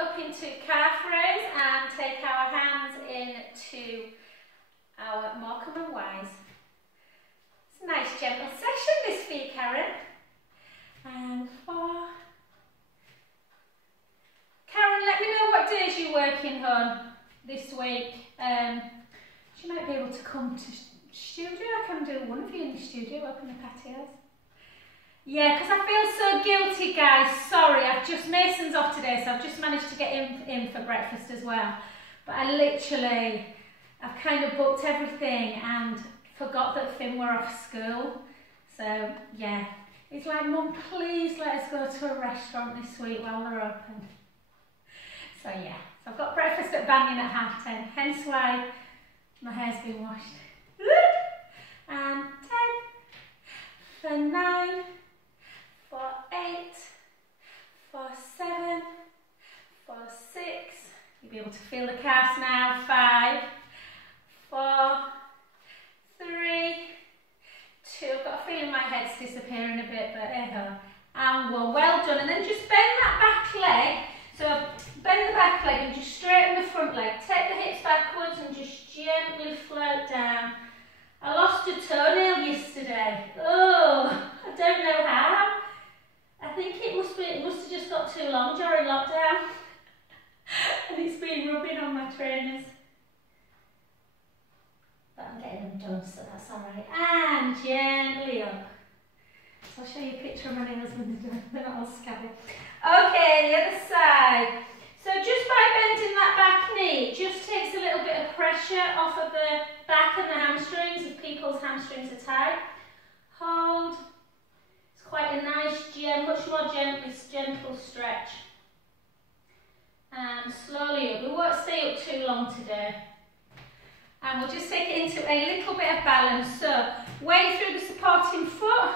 up into calf raise and take our hands into our Morecambe and Wise. It's a nice gentle session this for you, Karen. And 4. Karen, let me know what days you're working on this week. She might be able to come to studio. I can do one of you in the studio, open the patios. Yeah, because I feel so guilty, guys. Sorry, Mason's off today, so I've just managed to get in for breakfast as well. But I've kind of booked everything and forgot that Finn were off school. So, yeah. He's like, Mum, please let us go to a restaurant this week while they're open. So, yeah. So I've got breakfast at Banyan at 10:30, hence why my hair's been washed. And 10, for 9, for 8, for 7, for 6, you'll be able to feel the calves now, 5, 4, 3, 2, I've got a feeling my head's disappearing a bit, but and 1, well done, and then just bend that back leg, so bend the back leg and just straighten the front leg, take the hips backwards and just gently float down. I lost a toenail yesterday, oh, I don't know how. I think it must have just got too long during lockdown and it's been rubbing on my trainers. But I'm getting them done, so that's alright. And gently up. So I'll show you a picture of my nails when they're done. They're not all scabby. Okay, the other side. So just by bending that back knee, it just takes a little bit of pressure off of the back and the hamstrings if people's hamstrings are tight. Hold. Quite a nice, much more gentle stretch. And slowly up. We won't stay up too long today. And we'll just take it into a little bit of balance. So, weight through the supporting foot.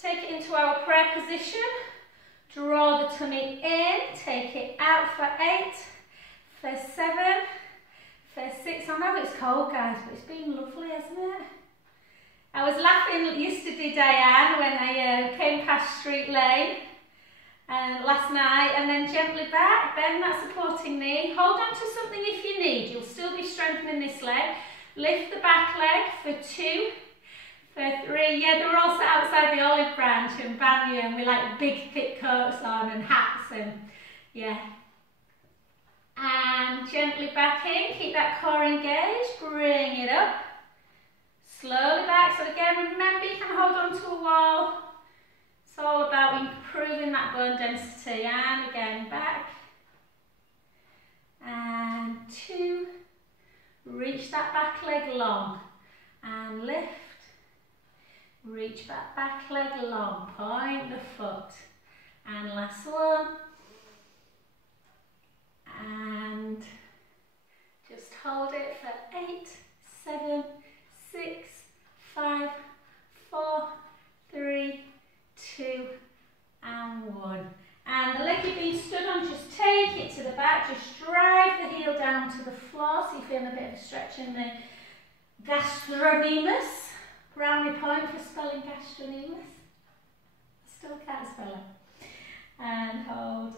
Take it into our prayer position. Draw the tummy in. Take it out for 8, for 7, for 6. I know it's cold, guys, but it's been lovely, hasn't it? I was laughing yesterday, Diane, when I came past Street Lane last night, and then gently back, bend that supporting knee, hold on to something if you need, you'll still be strengthening this leg, lift the back leg for 2, for 3, yeah, they're all sat outside the olive branch and banyan with like big thick coats on and hats and yeah. And gently back in, keep that core engaged, bring it up. Slowly back, so again remember you can hold on to a wall. It's all about improving that bone density. And again back. And 2. Reach that back leg long. And lift. Reach that back leg long. Point the foot. And last one. And just hold it for 8, 7, 6, 5, 4, 3, 2, and 1. And the leg you've been stood on, just take it to the back, just drive the heel down to the floor, so you feel a bit of a stretch in the gastrocnemius. Brownie point for spelling gastrocnemius. I still can't spell it. And hold.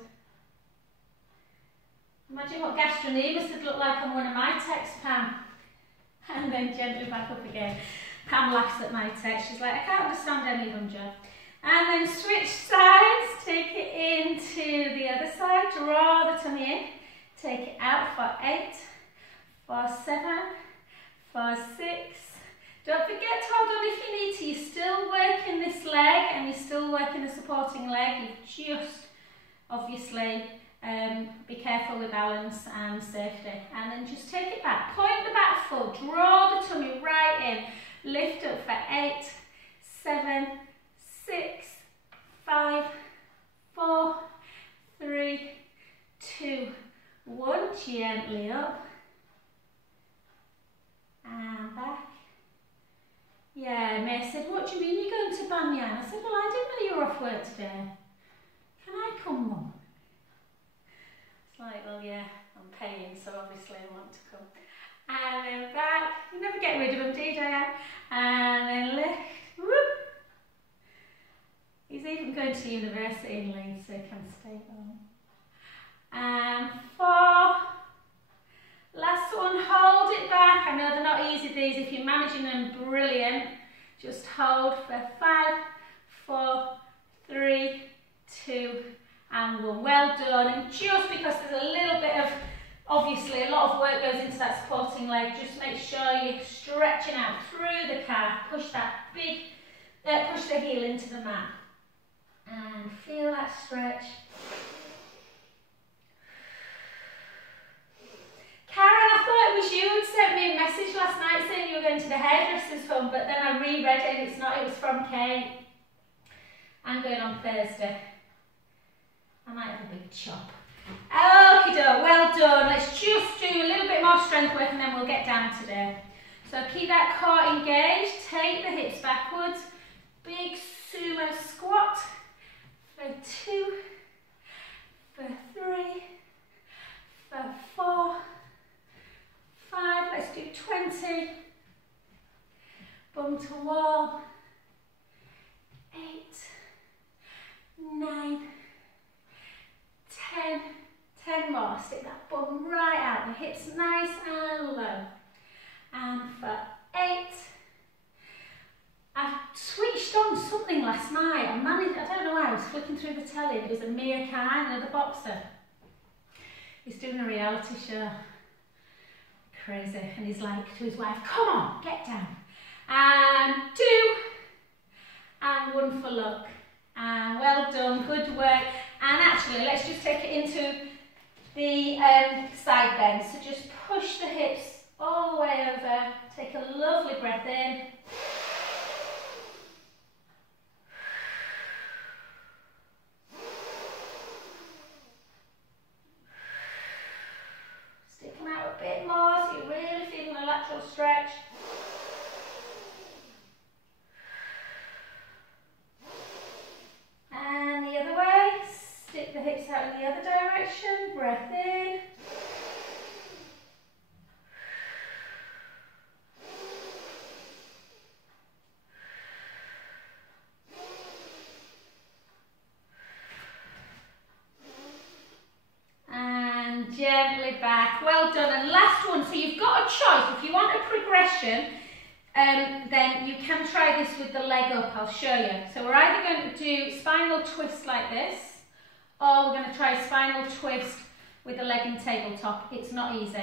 Imagine what gastrocnemius would look like on one of my texts, Pam. And then gently back up again. Pam laughs at my text. She's like, I can't understand any of them, Jo. And then switch sides. Take it into the other side. Draw the tummy in. Take it out for 8, for 7, for 6. Don't forget to hold on if you need to. You're still working this leg and you're still working the supporting leg. You just, obviously, be careful with balance and safety. And then just take it back. Point the back foot. Draw the tummy right in. Lift up for 8, 7, 6, 5, 4, 3, 2, 1. Gently up. And back. Yeah, May said, what do you mean you're going to Banyan? I said, well, I didn't know you were off work today. Can I come, Mum? It's like, well, yeah, I'm paying, so obviously I want to come. And then back. You never get rid of them, do you, Diane? And then lift. Whoop. He's even going to university in Leeds, so he can stay home. and 4. Last one, hold it back. I know they're not easy these. If you're managing them, brilliant. Just hold for 5, 4, 3, 2, and 1. Well done. And just because there's a little bit of, obviously a lot of work goes into that supporting leg, just make sure you're stretching out through the calf. Push that big, push the heel into the mat. And feel that stretch. Karen, I thought it was you who'd sent me a message last night saying you were going to the hairdresser's home, but then I reread it and it's not, it was from Kate. I'm going on Thursday. I might have a big chop. Okie doke, well done. Let's just do a little bit more strength work and then we'll get down today. So keep that core engaged, take the hips backwards, big sumo squat for 2, for 3, for 4, 5, let's do 20, bum to wall, 8, 9, 10, 10 more, stick that bum right out, the hips nice and low, and for 8, I switched on something last night, I don't know why, I was flicking through the telly, it was Amir Khan, another boxer, he's doing a reality show. Crazy, and he's like to his wife, come on, get down, and 2, and 1 for luck, and well done, good work. And actually let's just take it into the side bend, so just push the hips all the way over, take a lovely breath in, out a bit more so you're really feeling the lateral stretch. And the other way, stick the hips out in the other direction, breath in. Gently back, well done, and last one. So you've got a choice, if you want a progression, then you can try this with the leg up, I'll show you. So we're either going to do spinal twist like this, or we're going to try spinal twist with the leg and tabletop. It's not easy,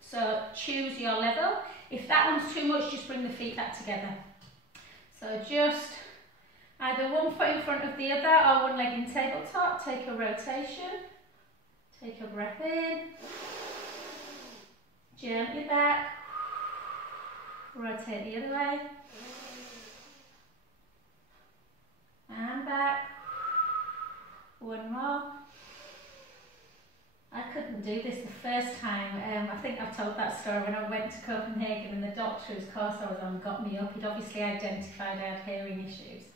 so choose your level. If that one's too much, just bring the feet back together. So just either one foot in front of the other, or one leg in tabletop, take a rotation. Take a breath in, gently back, rotate the other way, and back, 1 more. I couldn't do this the first time, I think I've told that story when I went to Copenhagen and the doctor whose course I was on got me up. He'd obviously identified I had hearing issues,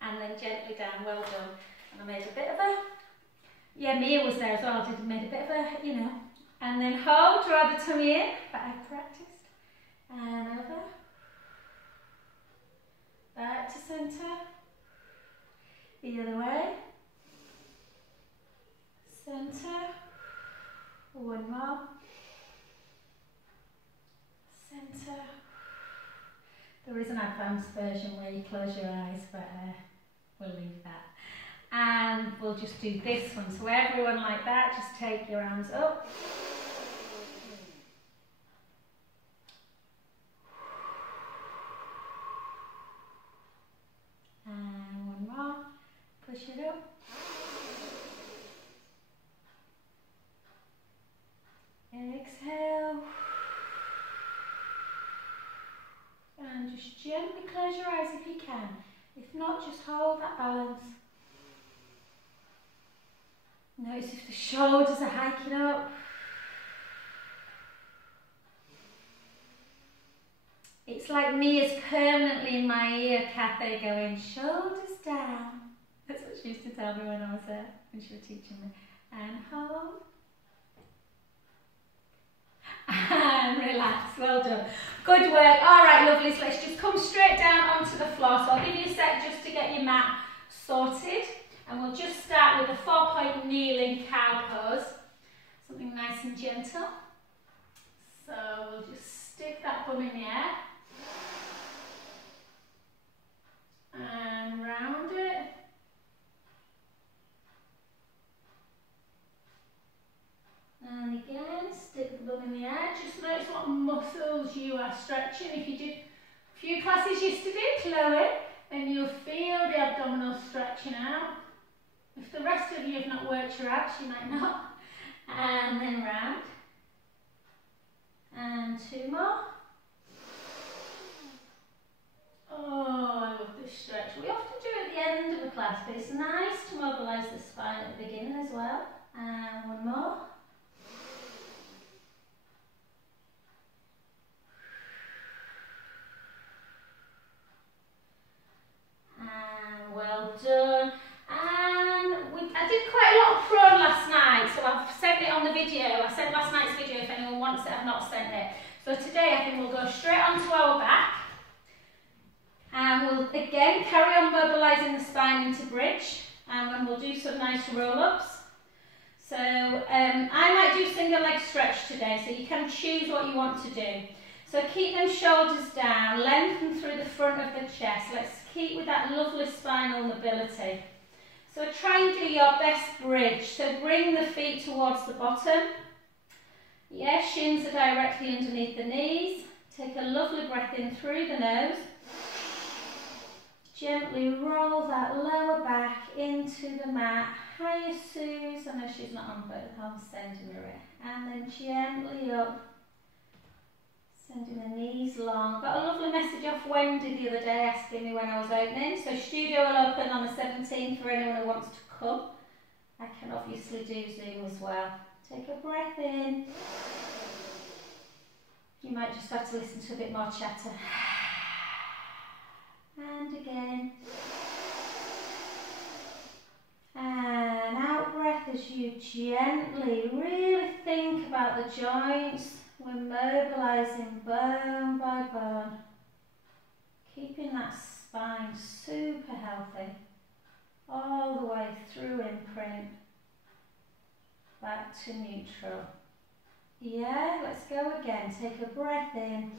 and then gently down, well done, and I made a bit of a, yeah, Mia was there as well, I made a bit of a, you know, and then hold, draw the tummy in, but I practiced, and over, back to centre, the other way, centre, 1 more, centre. There is an advanced version where you close your eyes, but we'll leave that. And we'll just do this one. So everyone like that, just take your arms up. And 1 more. Push it up. Exhale. And just gently close your eyes if you can. If not, just hold that balance. Notice if the shoulders are hiking up. It's like Mia's permanently in my ear, Kathy, going, shoulders down. That's what she used to tell me when I was there, when she was teaching me. And hold. And relax, well done. Good work. All right, lovely. So let's just come straight down onto the floor. So I'll give you a sec just to get your mat sorted. And we'll just start with a 4-point kneeling cow pose. Something nice and gentle. So we'll just stick that bum in the air. And round it. And again, stick the bum in the air. Just notice what muscles you are stretching. If you did a few classes yesterday, Chloe, then you'll feel the abdominals stretching out. If the rest of you have not worked your abs, you might not. And then round. And 2 more. Oh, I love this stretch. We often do it at the end of a class, but it's nice to mobilise the spine at the beginning as well. And 1 more. And well done. And I did quite a lot of prone last night, so I've sent it on the video. I sent last night's video if anyone wants it. I've not sent it. So today I think we'll go straight onto our back. And we'll again carry on mobilising the spine into bridge, and then we'll do some nice roll-ups. So I might do single leg stretch today, so you can choose what you want to do. So keep them shoulders down, lengthen through the front of the chest. Let's keep with that lovely spinal mobility. So try and do your best bridge. So bring the feet towards the bottom. Yes, shins are directly underneath the knees. Take a lovely breath in through the nose. Gently roll that lower back into the mat. Hiya, Suze. I know she's not on, but I'm sending her it. And then gently up. Sending the knees long. Got a lovely message off Wendy the other day asking me when I was opening. So studio will open on the 17th for anyone who wants to come. I can obviously do Zoom as well. Take a breath in. You might just have to listen to a bit more chatter. And again. And out breath as you gently really think about the joints. We're mobilising bone by bone. Keeping that spine super healthy. All the way through imprint. Back to neutral. Yeah, let's go again. Take a breath in.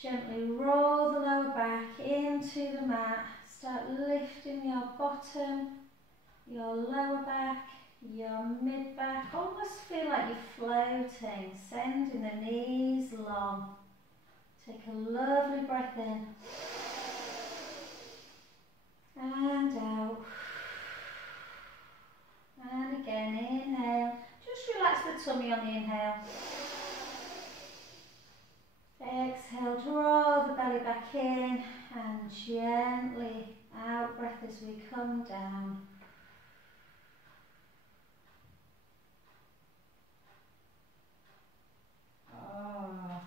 Gently roll the lower back into the mat. Start lifting your bottom, your lower back, your mid back. Almost feel like you're floating. Sending the knees long. Take a lovely breath in. And out. And again, inhale. Just relax the tummy on the inhale. Exhale, draw the belly back in and gently out breath as we come down. Oh,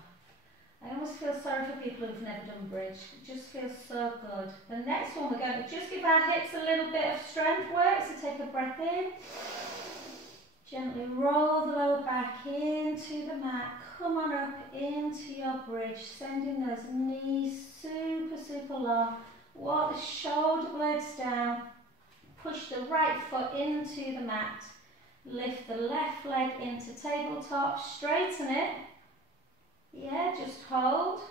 I almost feel sorry for people who've never done bridge. It just feels so good. The next one we're going to just give our hips a little bit of strength work, so take a breath in. Gently roll the lower back into the mat. Come on up into your bridge, sending those knees super, super long. Walk the shoulder blades down. Push the right foot into the mat. Lift the left leg into tabletop. Straighten it. Yeah, just hold.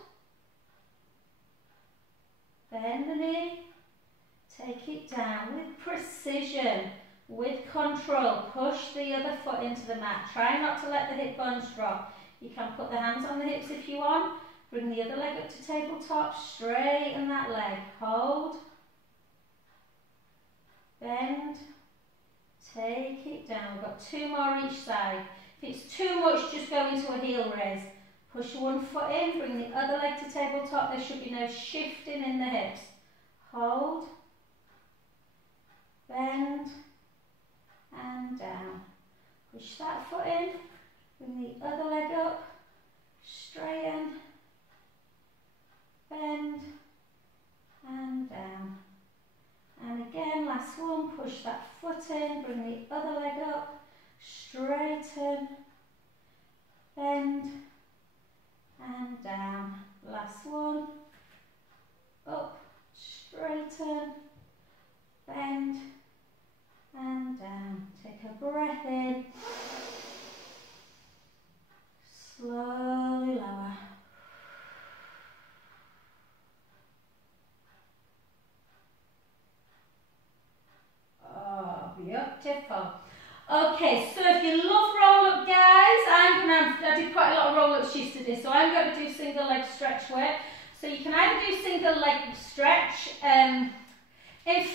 Bend the knee. Take it down with precision. With control, push the other foot into the mat. Try not to let the hip bones drop. You can put the hands on the hips if you want. Bring the other leg up to tabletop. Straighten that leg. Hold. Bend. Take it down. We've got 2 more each side. If it's too much, just go into a heel raise. Push one foot in. Bring the other leg to tabletop. There should be no shifting in the hips. Hold. Bend. And down. Push that foot in. Bring the other leg up. Straighten. Bend. And down. And again, last one. Push that foot in. Bring the other leg up. Straighten. Bend. And down. Last one. Up. Straighten. Bend. And down. Take a breath in. Beautiful. Okay, so if you love roll-up, guys, I did quite a lot of roll-ups yesterday, so I'm going to do single leg stretch work. So you can either do single leg stretch, in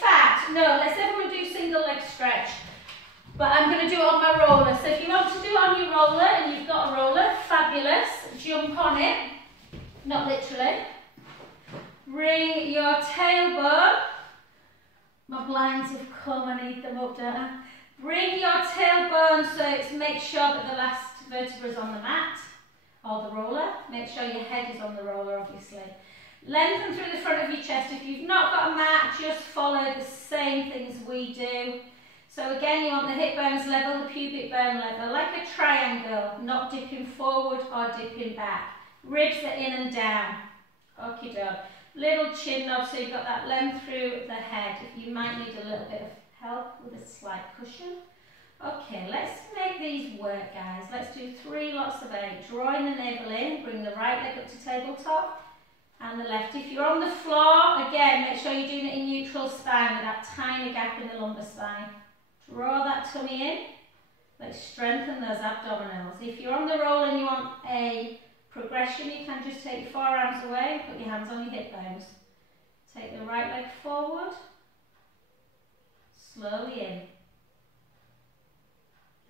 fact, no, let's everyone do single leg stretch, but I'm going to do it on my roller. So if you want to do it on your roller and you've got a roller, fabulous, jump on it, not literally. Bring your tailbone, my blinds have come, I need them up, don't I? Bring your tailbone so it's make sure that the last vertebra is on the mat or the roller. Make sure your head is on the roller, obviously. Lengthen through the front of your chest. If you've not got a mat, just follow the same things we do. So again, you want the hip bones level, the pubic bone level, like a triangle, not dipping forward or dipping back. Ribs are in and down. Okie doke. Little chin knob so you've got that length through the head. If you might need a little bit of help with a slight cushion. Okay, let's make these work, guys. Let's do 3 lots of 8. Drawing the navel in, bring the right leg up to tabletop and the left. If you're on the floor, again, make sure you're doing it in neutral spine with that tiny gap in the lumbar spine. Draw that tummy in. Let's strengthen those abdominals. If you're on the roll and you want a progression, you can just take your forearms away and put your hands on your hip bones. Take the right leg forward. Slowly in.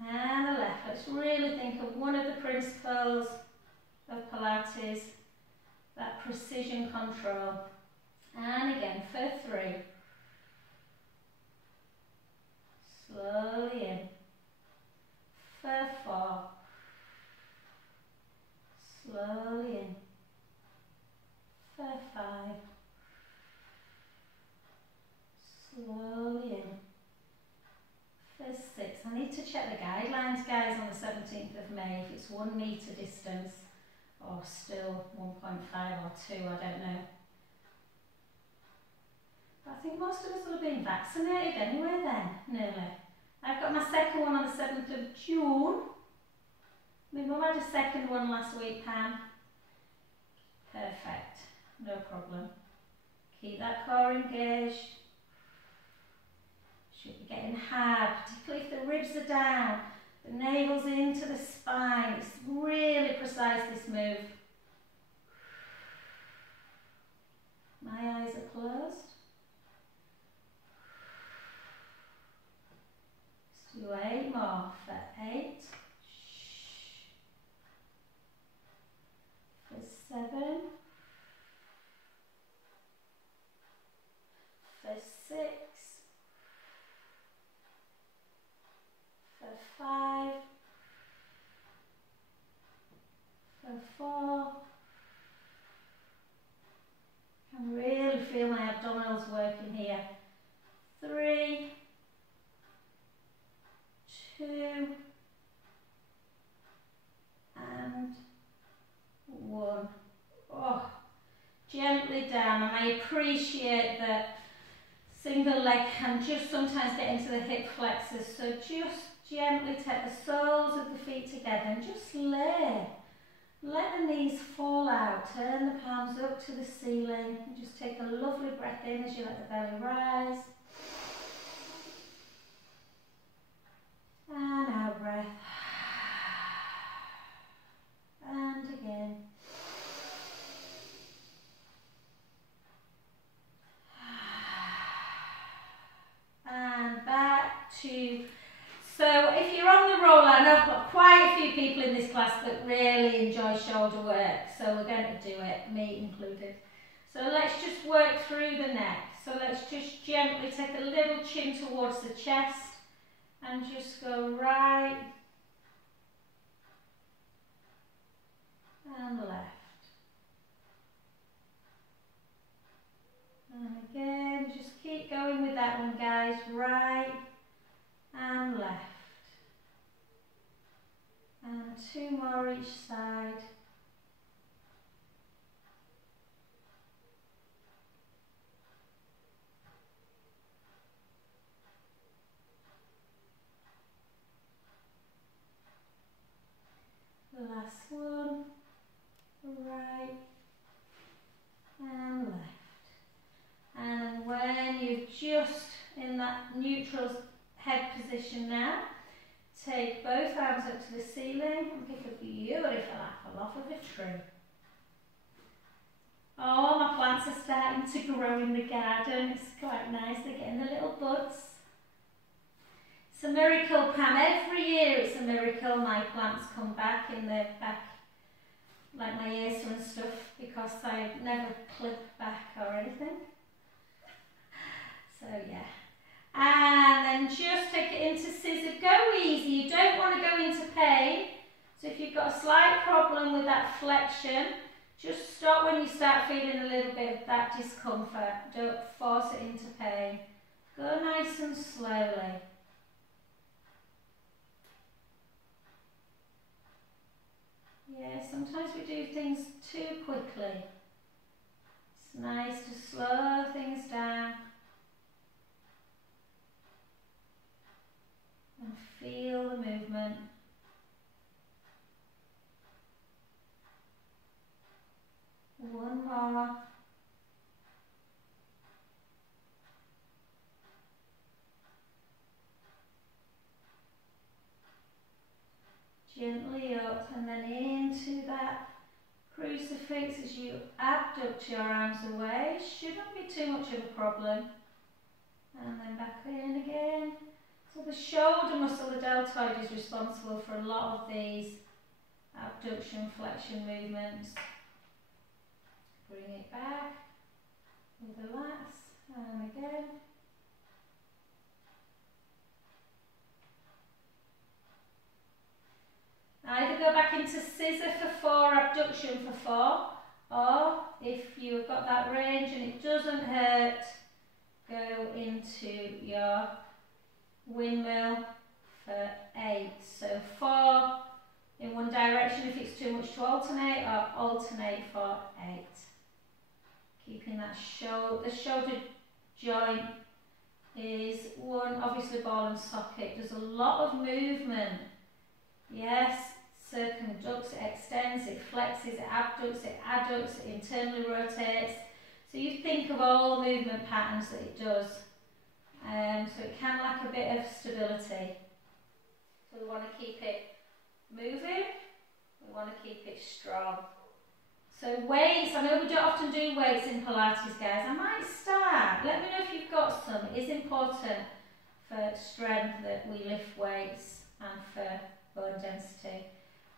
And the left. Let's really think of one of the principles of Pilates, that precision control. And again for 3. Slowly in. For 4. Slowly in. For 5. Slowly in. For 6. I need to check the guidelines, guys, on the 17th of May, if it's 1 metre distance or still 1.5 or 2, I don't know. But I think most of us will have been vaccinated anyway then, nearly. I've got my second one on the 7th of June. My mum had a second one last week, Pam. Perfect, no problem. Keep that core engaged. Should be getting hard, particularly if the ribs are down, the navel's into the spine. It's really precise, this move. My eyes are closed. Let's do 8 more for 8. For 7. For 6. For 5. For 4. I can really feel my abdominals working here. 3. 2. And 1. Oh, gently down, and I appreciate that single leg can just sometimes get into the hip flexors, so just gently take the soles of the feet together and just lay. Let the knees fall out, turn the palms up to the ceiling, and just take a lovely breath in as you let the belly rise. And out breath. And again. And back to... So if you're on the roller, and I've got quite a few people in this class that really enjoy shoulder work, so we're going to do it, me included. So let's just work through the neck. So let's just gently take a little chin towards the chest and just go right and left. And again, just keep going with that one, guys. Right and left. And 2 more each side. The last one. Right and left. And when you're just in that neutral head position now. Take both arms up to the ceiling and pick a beautiful apple off of a tree. Oh, my plants are starting to grow in the garden. It's quite nice. They're getting the little buds. It's a miracle, Pam. Every year it's a miracle. My plants come back in the back, like my ears and stuff, because I never clip back or anything. So yeah. And then just take it into scissor. Go easy. You don't want to go into pain. So if you've got a slight problem with that flexion, just stop when you start feeling a little bit of that discomfort. Don't force it into pain. Go nice and slowly. Yeah, sometimes we do things too quickly. It's nice to slow things down and feel the movement. One more. Gently up and then into that crucifix as you abduct your arms away. Shouldn't be too much of a problem. And then back in again. So the shoulder muscle, the deltoid, is responsible for a lot of these abduction flexion movements. Bring it back, relax, and again. Either go back into scissor for 4, abduction for 4, or if you've got that range and it doesn't hurt, go into your windmill for 8. So 4 in one direction if it's too much to alternate, or alternate for 8. Keeping that the shoulder joint is one, obviously ball and socket. There's a lot of movement. Yes, circumducts, it extends, it flexes, it abducts, it adducts, it internally rotates. So you think of all the movement patterns that it does. So it can lack a bit of stability. So we want to keep it moving, we want to keep it strong. So weights, I know we don't often do weights in Pilates, guys. I might start. Let me know if you've got some. It is important for strength that we lift weights and for bone density.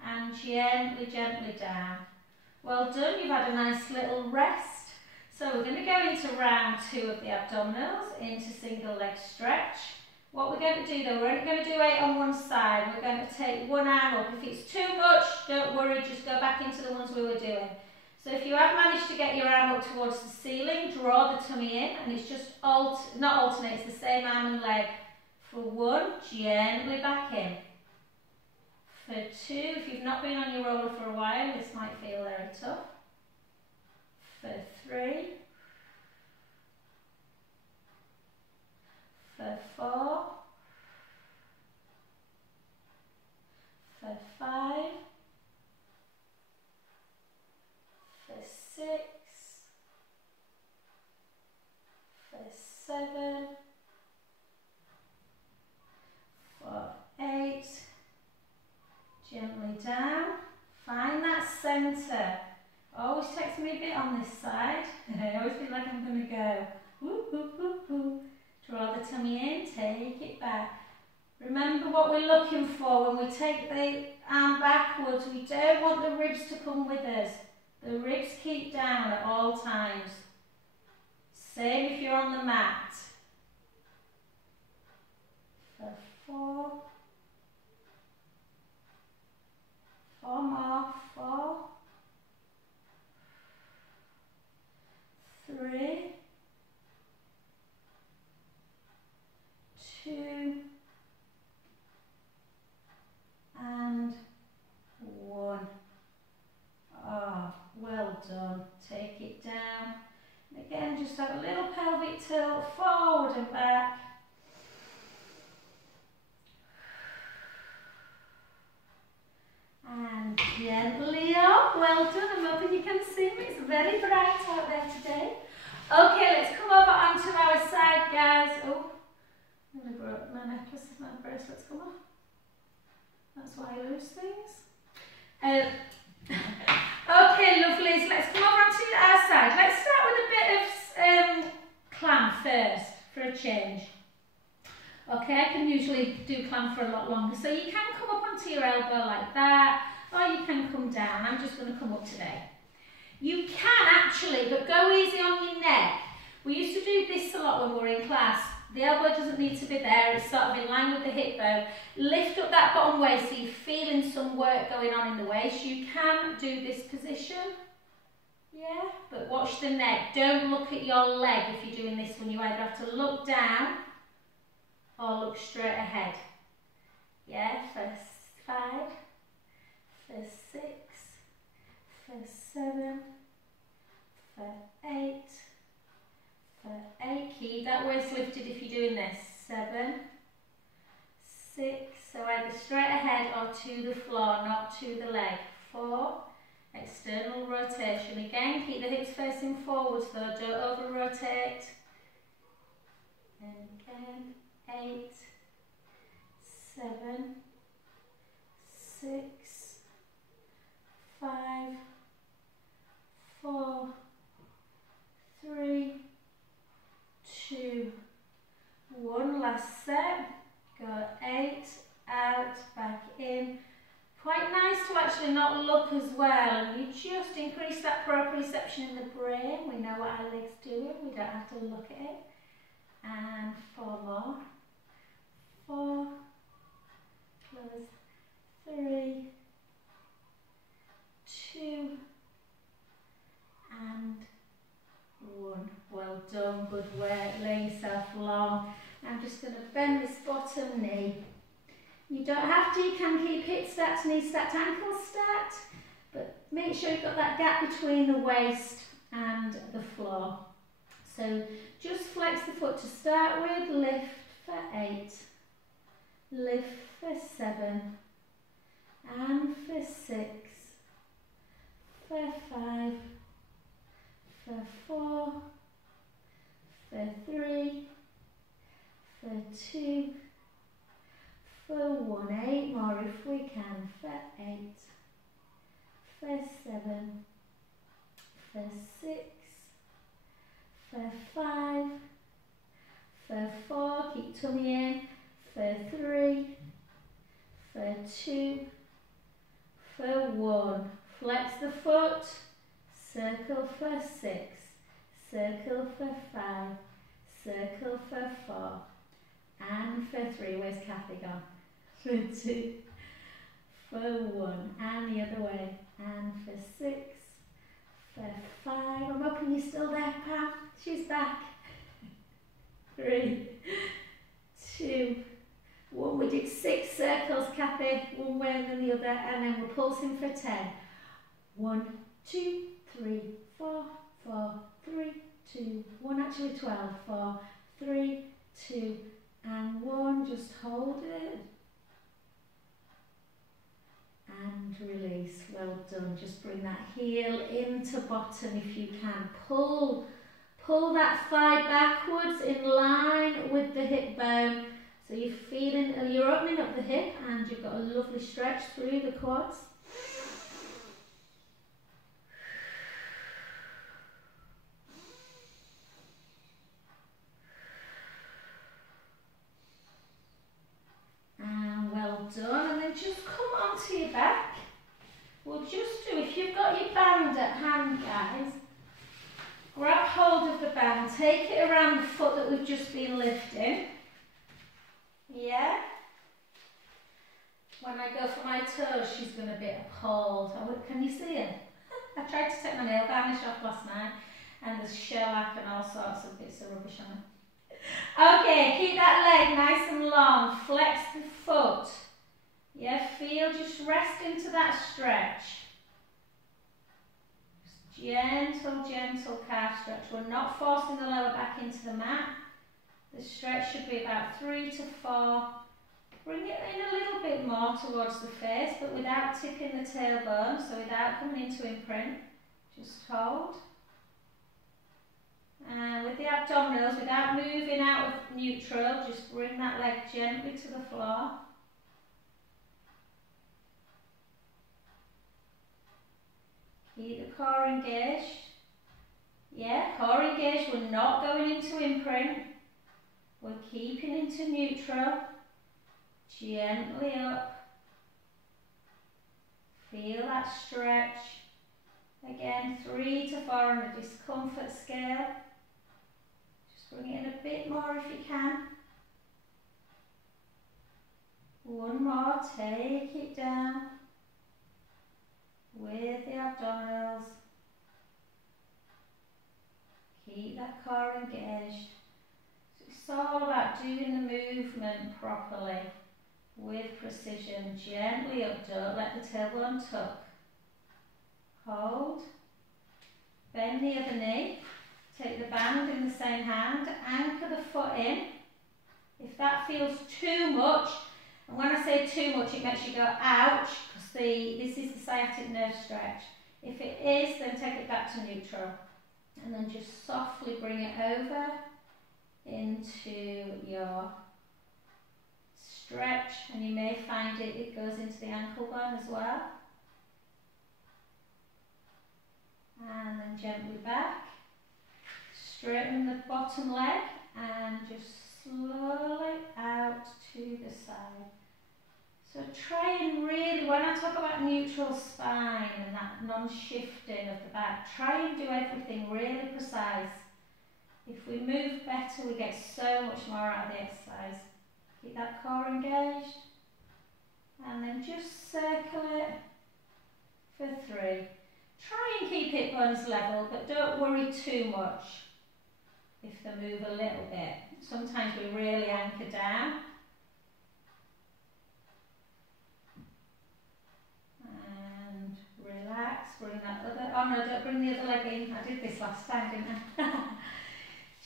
And gently, gently down. Well done, you've had a nice little rest. So we're going to go into round 2 of the abdominals, into single leg stretch. What we're going to do though, we're only going to do 8 on one side. We're going to take one arm up. If it's too much, don't worry, just go back into the ones we were doing. So if you have managed to get your arm up towards the ceiling, draw the tummy in, and it's just not alternate, it's the same arm and leg. For 1, gently back in. For 2, if you've not been on your roller for a while, this might feel very tough. For 3. For 4. For 5. For 6. For 7. For 8. Gently down. Find that centre. Always takes me a bit on this side. I always feel like I'm going to go. Woo, woo, woo, woo. Draw the tummy in, take it back. Remember what we're looking for when we take the arm backwards. We don't want the ribs to come with us. The ribs keep down at all times. Same if you're on the mat. For 4. 4 more. 4. 3. 2. And 1. Oh, well done. Take it down. And again, just have a little pelvic tilt forward and back. And gently up. Well done. I'm hoping you can see me. It's very bright out there today. Okay, let's come over onto our side, guys. Oh, I'm going to my necklace, my bracelet's come off. That's why I lose things. Okay, lovelies, let's come over onto our side. Let's start with a bit of clam first, for a change. Okay, I can usually do clam for a lot longer, so you can come up onto your elbow like that, or you can come down. I'm just going to come up today. You can actually, but go easy on your neck. We used to do this a lot when we were in class. The elbow doesn't need to be there, it's sort of in line with the hip bone. Lift up that bottom waist so you're feeling some work going on in the waist. You can do this position, yeah, but watch the neck. Don't look at your leg if you're doing this one. You either have to look down or look straight ahead. Yeah, for 5, for 6, for 7, for 8, for 8, keep that waist lifted if you're doing this. 7, 6, so either straight ahead or to the floor, not to the leg. 4, external rotation. Again, keep the hips facing forwards though, don't over rotate. And again, 8, 7, 6, 5, 4, 3, 2, 1. Last set. Go 8, out, back in. Quite nice to actually not look as well, and you just increase that proprioception in the brain. We know what our leg's doing, we don't have to look at it. And 4 more. 4, close, 3, 2, and 1. Well done, good work, lay yourself long. I'm just going to bend this bottom knee. You don't have to, you can keep hips stacked, knees stacked, ankles stacked, but make sure you've got that gap between the waist and the floor. So just flex the foot to start with, lift for 8, lift for 7, and for 6, for 5, for 4, for 3, for 2, for 1, 8 more if we can, for 8, for 7, for 6, for 5, for 4, keep tummy in, for 3, for 2, for 1, flex the foot, circle for 6, circle for 5, circle for 4, and for 3, where's Kathy gone? For 2, for 1, and the other way, and for 6, for 5, I'm hoping you're still there, Pam, she's back. 3, 2, 1, we did 6 circles, Kathy, one way and then the other, and then we're pulsing for 10. 1, 2, 3, 4, 4, 3, 2, 1, actually 12, 4, 3, 2, and 1, just hold it. And release, well done. Just bring that heel into bottom if you can. Pull that thigh backwards in line with the hip bone. So you're feeling, you're opening up the hip and you've got a lovely stretch through the quads. And well done. And then just come onto your back. We'll just do, if you've got your band at hand, guys, grab hold of the band, take it around the foot that we've just been lifting. Yeah? When I go for my toes, she's going to be appalled. Can you see it? I tried to take my nail varnish off last night and there's shellac and all sorts of bits of rubbish on it. Okay, keep that leg nice and long. Flex the foot. Yeah, feel, just rest into that stretch. Just gentle, gentle calf stretch. We're not forcing the lower back into the mat. The stretch should be about 3 to 4. Bring it in a little bit more towards the face, but without tipping the tailbone, so without coming into imprint. Just hold. And with the abdominals, without moving out of neutral, just bring that leg gently to the floor. Keep the core engaged. Yeah, core engaged. We're not going into imprint. We're keeping into neutral. Gently up. Feel that stretch. Again, 3 to 4 on a discomfort scale. Just bring it in a bit more if you can. One more, take it down with the abdominals. Keep that core engaged. So it's all about doing the movement properly with precision. Gently up, don't let the tailbone tuck. Hold. Bend the other knee. Take the band in the same hand. Anchor the foot in. If that feels too much, and when I say too much, it makes you go ouch, because this is the sciatic nerve stretch. If it is, then take it back to neutral. And then just softly bring it over into your stretch, and you may find it goes into the ankle bone as well. And then gently back. Straighten the bottom leg and just slowly out to the side. So try and really, when I talk about neutral spine and that non-shifting of the back, try and do everything really precise. If we move better, we get so much more out of the exercise. Keep that core engaged. And then just circle it for 3. Try and keep hip bones level, but don't worry too much if they move a little bit. Sometimes we really anchor down. And relax, bring that other, oh no, don't bring the other leg in. I did this last time, didn't I?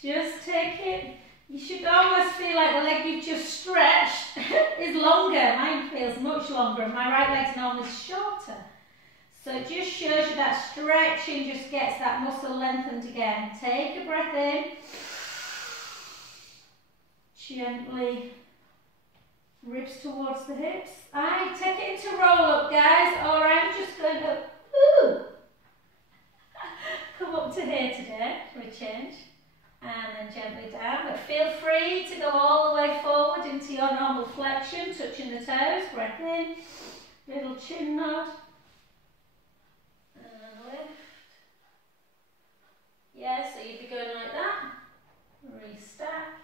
Just take it. You should almost feel like the leg you've just stretched is longer. Mine feels much longer and my right leg's normally shorter. So it just shows you that stretching just gets that muscle lengthened again. Take a breath in. Gently ribs towards the hips. I take it into roll up, guys, or I'm just going to come up to here today for a change. And then gently down, but feel free to go all the way forward into your normal flexion, touching the toes, breath in, little chin nod. Lift. Yeah, so you'd be going like that. Restack.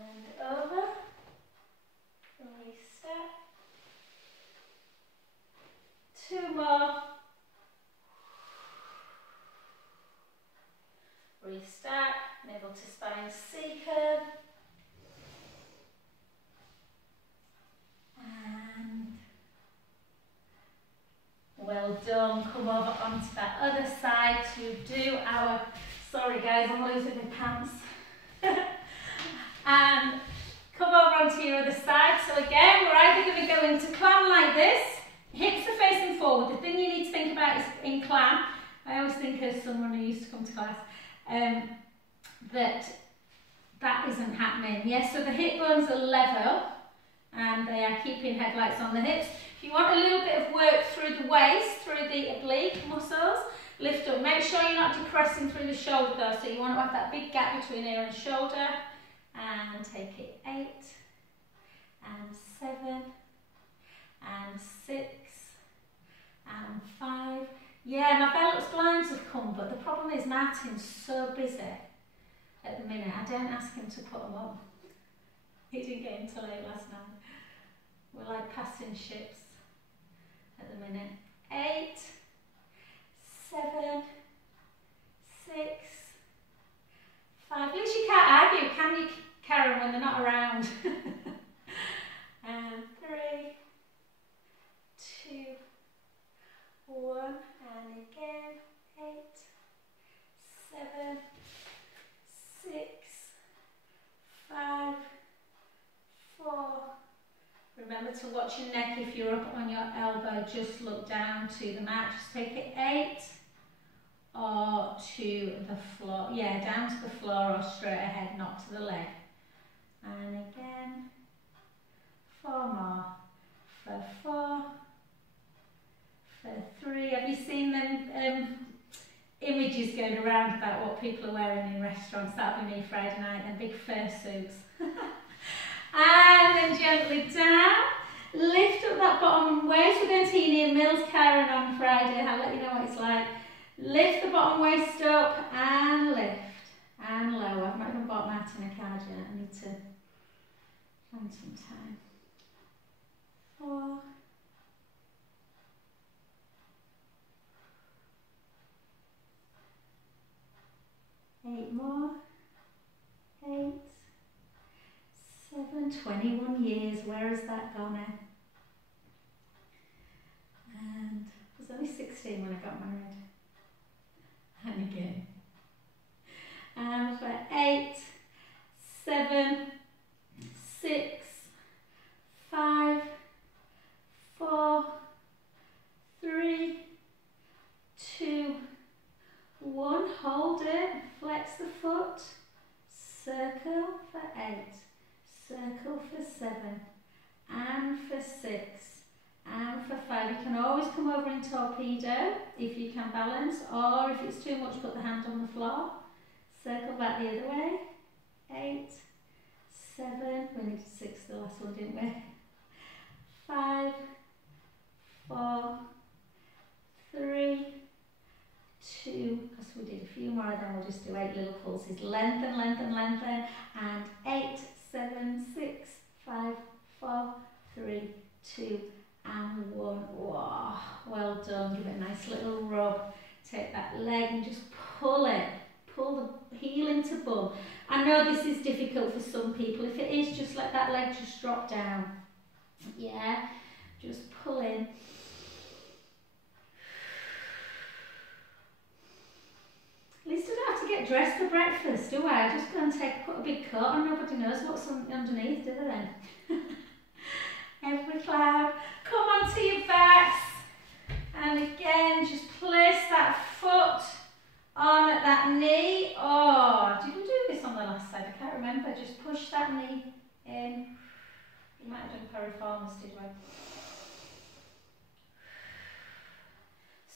And over. Restack. 2 more. Restack, navel to spine C curve. And well done. Come over onto that other side to do our, sorry guys, I'm losing my pants. And come over onto your other side. So again, we're either going to go into clam like this, hips are facing forward. The thing you need to think about is in clam. I always think of someone who used to come to class. That isn't happening. Yes, so the hip bones are level and they are keeping headlights on the hips. If you want a little bit of work through the waist, through the oblique muscles, lift up. Make sure you're not depressing through the shoulder though, so you want to have that big gap between ear and shoulder. And take it 8 and 7 and 6 and 5. Yeah, my Velux blinds have come, but the problem is Martin's so busy at the minute. I don't ask him to put them on. He didn't get in till late last night. We're like passing ships at the minute. 8, 7, 6, 5. At least you can't argue, can you, Karen, when they're not around? And 3, 2, 1, and again, 8, 7, Remember to watch your neck. If you're up on your elbow, just look down to the mat. Just take it 8 or to the floor. Yeah, down to the floor or straight ahead, not to the leg. And again, 4 more. For 4, for 3. Have you seen them images going around about what people are wearing in restaurants? That'll be me Friday night, and big fursuits. And then gently down. Lift up that bottom waist. We're going to your Mills Karen on Friday. I'll let you know what it's like. Lift the bottom waist up and lift and lower. I've not even bought Martin a card yet. I need to find some time. 4. 8 more. 8. 7. 21 years. Where has that gone now? And I was only 16 when I got married. And again. And for 8, 7, 6, 5, 4, 3, 2, 1. Hold it. Flex the foot. Circle for 8. Circle for 7. And for 6. And for 5, you can always come over in torpedo if you can balance, or if it's too much, put the hand on the floor. Circle back the other way. 8, 7, we needed 6 the last one, didn't we? 5, 4, 3, 2, because we did a few more, then we'll just do 8 little pulses. Lengthen, lengthen, lengthen, and 8, 7, 6, 5, 4, 3, 2, and 1. Wow, well done. Give it a nice little rub. Take that leg and just pull it. Pull the heel into bum. I know this is difficult for some people. If it is, just let that leg just drop down. Yeah, just pull in. At least I don't have to get dressed for breakfast, do I? I just go and put a big coat on. Nobody knows what's underneath, do they then? Every cloud. Come onto your backs. And again, just place that foot on at that knee. Oh, did we do this on the last side? I can't remember. Just push that knee in. You might have done piriformis, did we?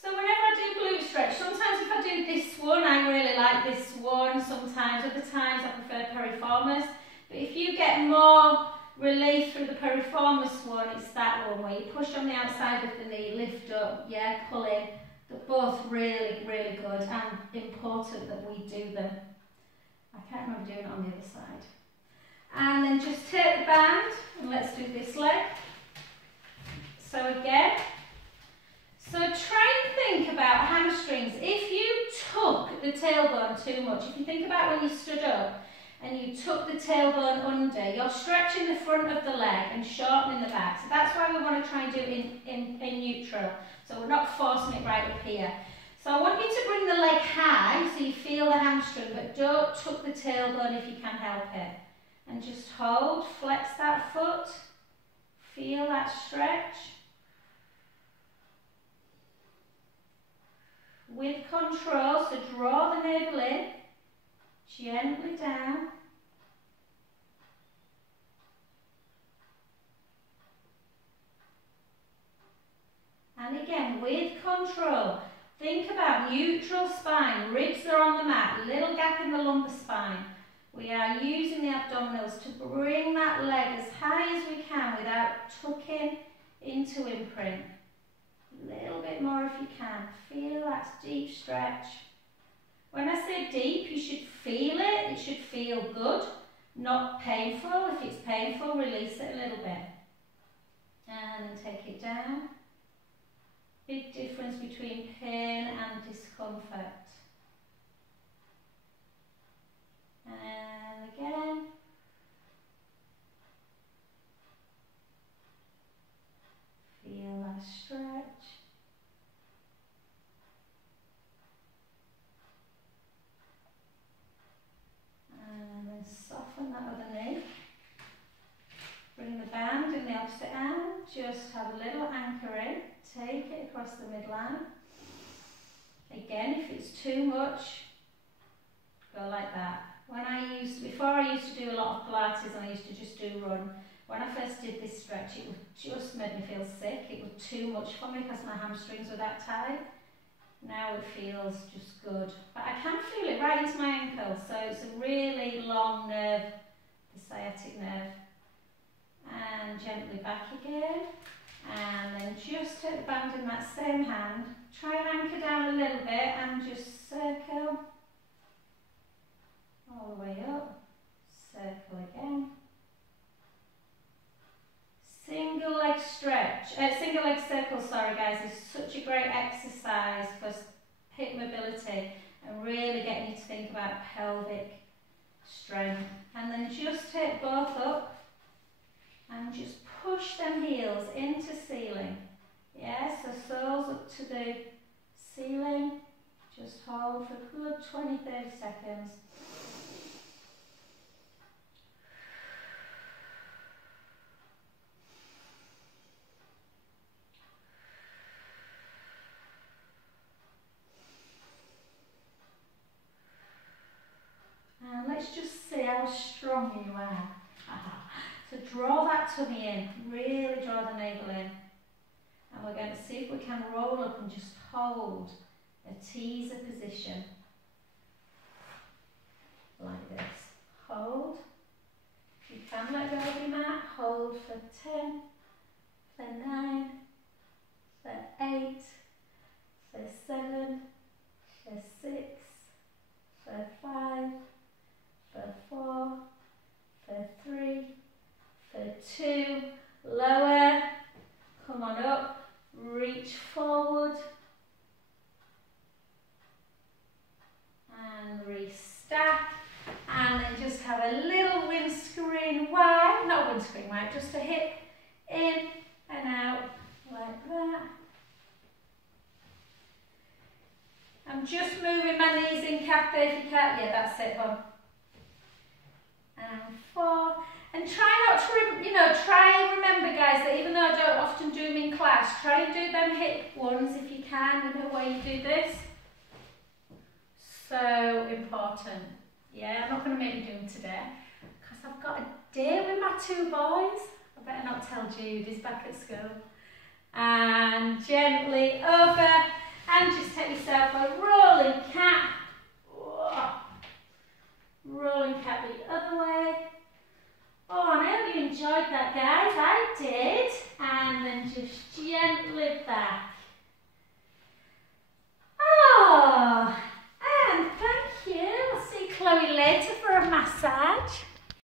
So whenever I do glute stretch, sometimes if I do this one, I really like this one. Sometimes, other times I prefer piriformis. But if you get more relief through the piriformis one, it's that one where you push on the outside of the knee, lift up, yeah, pull in. They're both really, really good and important that we do them. I can't remember doing it on the other side. And then just take the band and let's do this leg. So again, so try and think about hamstrings. If you tuck the tailbone too much, if you think about when you stood up and you tuck the tailbone under, you're stretching the front of the leg and shortening the back. So that's why we want to try and do it in neutral. So we're not forcing it right up here. So I want you to bring the leg high so you feel the hamstring, but don't tuck the tailbone if you can help it. And just hold, flex that foot, feel that stretch. With control, so draw the navel in, gently down. And again, with control, think about neutral spine, ribs are on the mat, little gap in the lumbar spine. We are using the abdominals to bring that leg as high as we can without tucking into imprint. A little bit more if you can. Feel that deep stretch. When I say deep, you should feel it. It should feel good, not painful. If it's painful, release it a little bit. And then take it down. Big difference between pain and discomfort. And again. Feel that stretch. And then soften that other knee. Bring the band in the opposite hand. just have a little anchor in, take it across the midline. Again, if it's too much, go like that. Before I used to do a lot of Pilates and I used to just do run. When I first did this stretch, it just made me feel sick. It was too much for me because my hamstrings were that tight. Now it feels just good. But I can feel it right into my ankle, so it's a really long nerve, the sciatic nerve. And gently back again. And then just take the band in that same hand. Try and anchor down a little bit and just circle. All the way up. Circle again. Single leg circle, sorry guys, is such a great exercise for hip mobility and really getting you to think about pelvic strength. And then just take both up and just push them heels into ceiling. Yeah, so soles up to the ceiling. Just hold for a good 20-30 seconds. And let's just see how strong you are. So draw that tummy in, really draw the navel in. And we're going to see if we can roll up and just hold a teaser position. Like this. Hold. If you can let go of your mat, hold for 10, for 9, for 8, for 7, for 6, for 5, for 4, for 3, for 2, lower, come on up, reach forward, and restack, and then just have a little windscreen wipe, not a windscreen wipe, just a hip in and out, like that. I'm just moving my knees in, Kathy, if you can't, yeah, that's it, hon. And 4, and try not to, try and remember, guys, that even though I don't often do them in class, try and do them hip ones if you can, where you do this. So important. Yeah, I'm not going to make you do them today, because I've got a date with my 2 boys. I better not tell Jude, he's back at school. And gently over, and just take yourself a rolling cat. Rolling cat the other way. Oh, and I hope you enjoyed that, guys. I did. And then just gently back.